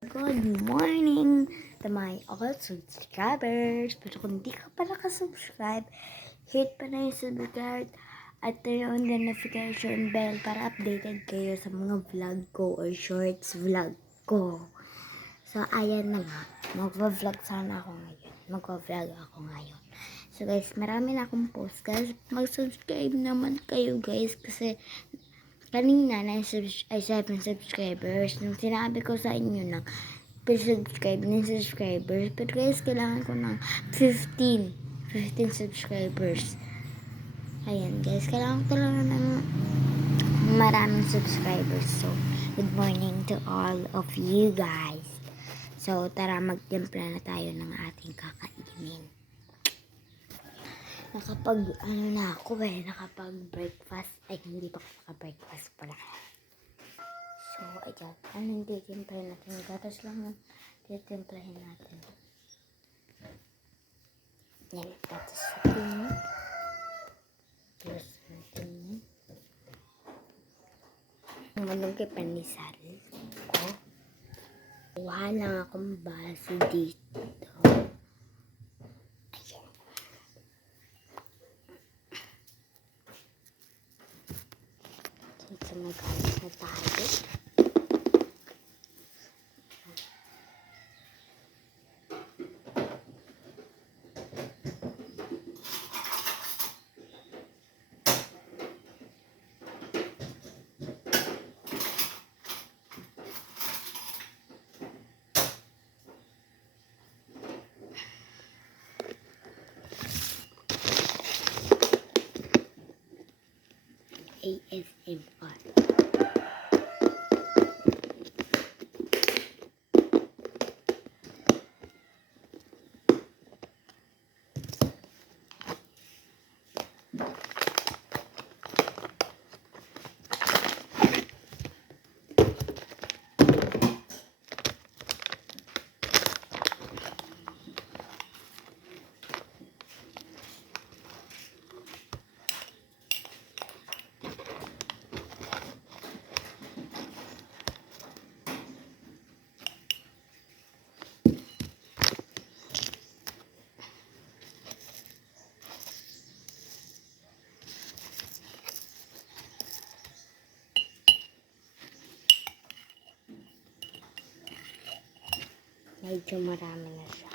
Good morning to my all subscribers. Pero kung di ka pa nakasubscribe, hit pa na yung subscribe at turn on the notification bell para updated kayo sa mga vlog ko or shorts vlog ko. So, ayan na nga. Magva-vlog sana ako ngayon. Magva-vlog ako ngayon. So, guys, marami na akong post. Guys, mag-subscribe naman kayo, guys. Kasi, kanina na 7 subscribers. Nung sinabi ko sa inyo na subscribe ng subscribers. Pero guys, kailangan ko ng 15 subscribers. Ayan guys, kailangan ko talaga ng maraming subscribers. So, good morning to all of you guys. So, tara magtimpla na tayo ng ating kakainin. Nakapag-breakfast. Ay, hindi pa ako naka-breakfast pala. So, ayan. Anong titimplahin natin? Gatas lang yung titimplahin natin. Yan, gatas natin. Plus natin yan. Umanong kay panisal ko. Kuha lang akong base dito. So, mag-alis na tayo. ASMR. Medyo marami na siya.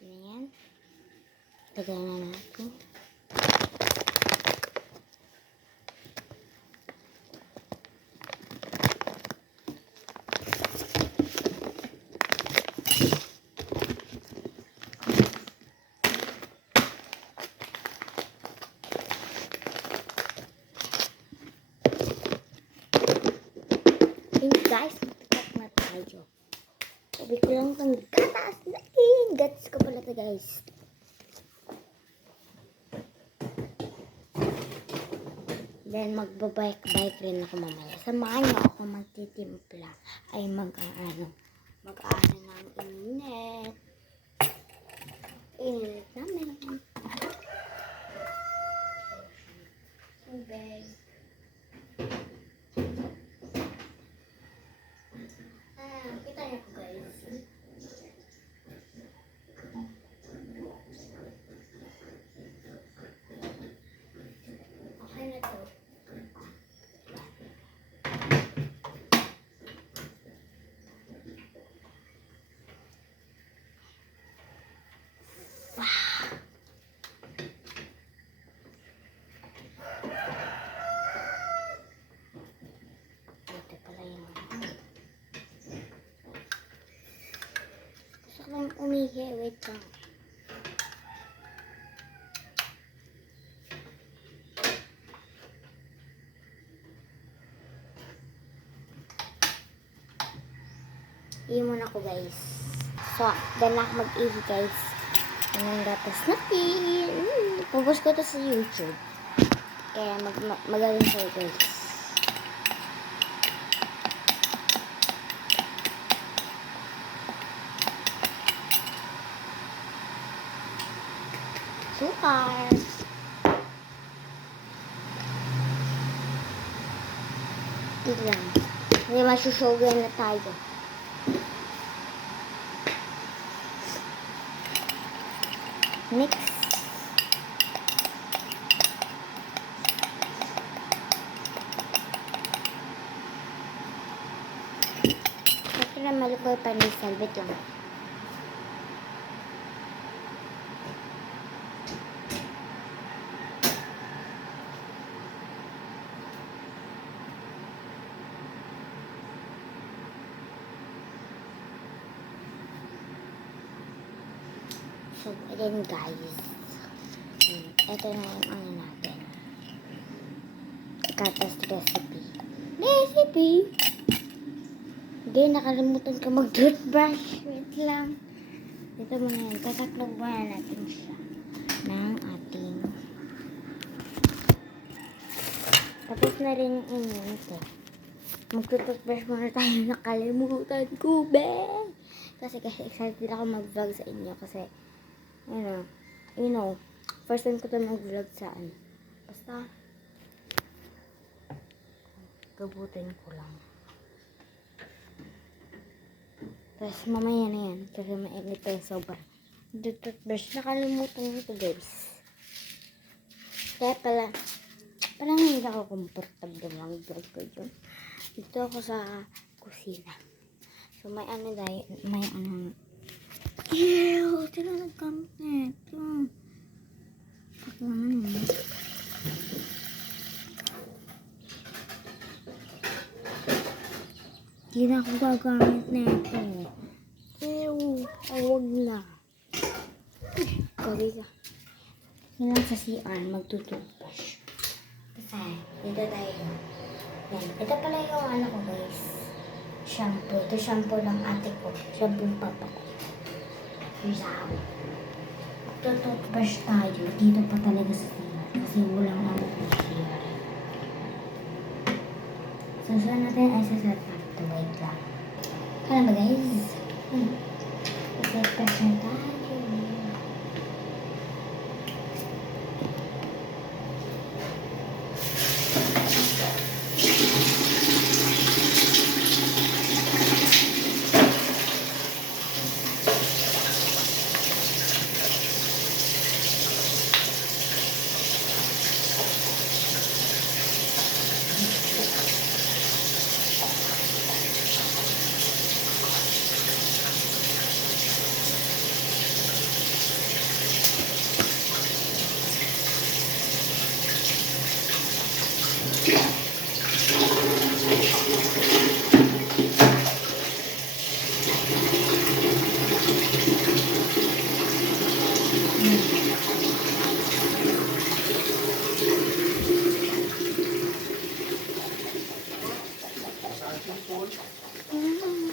Ayan. Lagay na natin. Guys, magtatak na tayo. Sabi ko lang itong gatas na gats ko pala ito guys. Then magbabike rin ako mamaya. Samahan mo ako magtitimpla. Ay mag-aano ng init. Init namin. Tubig. Kita niyo po guys. Okay na to. Ito pala yung lang umihi. Wait lang. Iyon muna ko guys. So, then ako mag-ihi guys. Anong gatas natin. Pupos ko to sa YouTube. Kaya magaling sa'yo guys. Sukar. Wait lang. May masusugan na tayo. Mix. Ito na malukoy pa ni Salvit lang. So, ayan guys. Ito na yung ano natin. Gatas recipe. Hindi, nakalimutan ka mag-toothbrush. Wait lang. Ito mo na yan. Tataklag muna natin siya ng ating. Tapos na rin yung inyo ito. Mag-toothbrush muna tayo. Nakalimutan ko, be! Kasi excited ako mag-vlog sa inyo kasi you know, first time ko ito mag-vlog sa ano. Basta, gabutin ko lang. Tapos mamaya na yan, kasi mainit tayo sobra. Toothbrush, nakalimutan ko ito guys. Kaya parang hindi ako comfortable mag-vlog ko yun. Dito ako sa kusina. So may ano tayo, may ano. Ew! Sila nagkamit na ito. Pak naman yun. Hindi na ako gagamit na ito. Ew! Awag na. Kawin ka. Yun lang sa CR, magtututbrush. Kasi, dito tayo. Yan. Ito pala yung ano ko guys. Shampoo. Ito shampoo ng ate ko. Shampoo ng papa ko. Wow. Magtututbrush tayo. Dito pa talaga sa CR. Kasi walang ano po CR. Susunod natin ay sasalat natin. Wait lang. Kaya ba guys? Magtututbrush na tayo.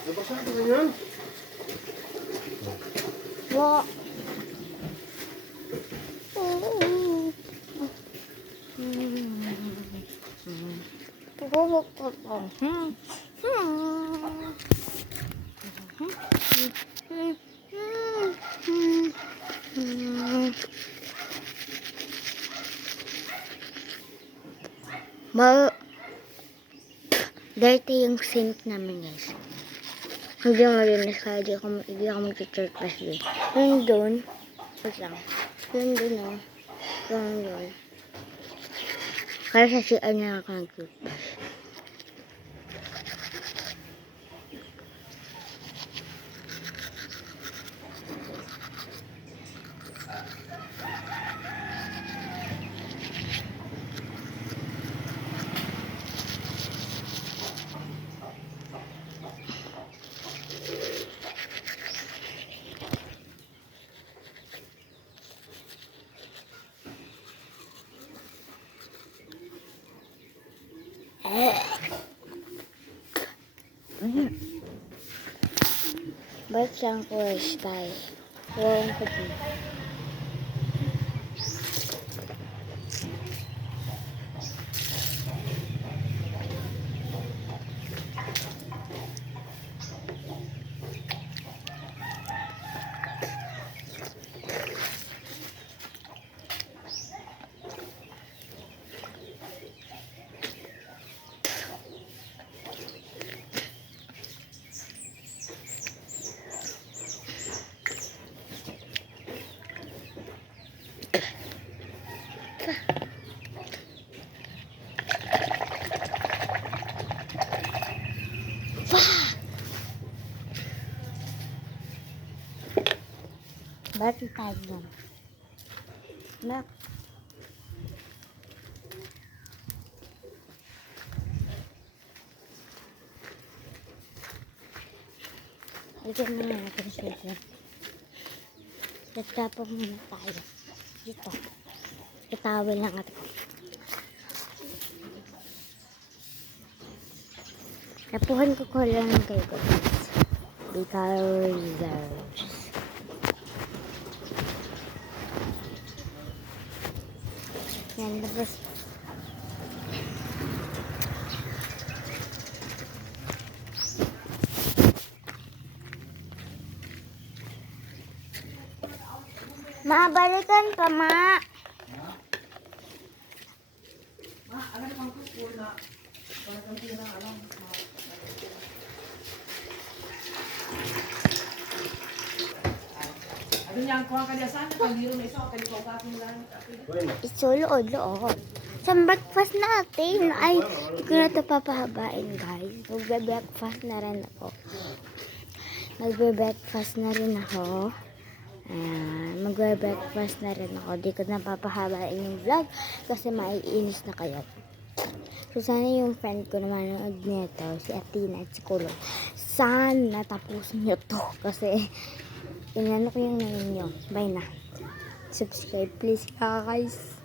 Nabasa ko na yan. Wow. Dirty yung sink namin guys. Hindi ako malinis kaya hindi ako mag-toothbrush din. Yung doon, wait lang. Yung doon o. Yung doon. Kaya sa CR na ako nag-toothbrush. Ba't siyang fresh tayo? Huwag ko din. Bakit tayo dyan? Bak. Lagyan muna natin siya dyan. Tatapon muna tayo. Dito. Itawal lang ako. Tapuhan ko lang kayo guys. Because yan, tapos balikan pa, ma. Ano niya, kuha ka niya sana, kaliro na isa, kaliro ka lang. Isulood. Sa breakfast natin. Ay, hindi ko na ito papahabain, guys. Magbe-breakfast na rin ako. Ayan, magbe-breakfast na rin ako. Di ko na papahabain yung vlog kasi maiinis na kayo. So, sana yung friend ko na manood nito, si Athena at si Kulot, sana tapusin nyo to kasi inano ko yung name nyo. Bye na. Subscribe please, guys.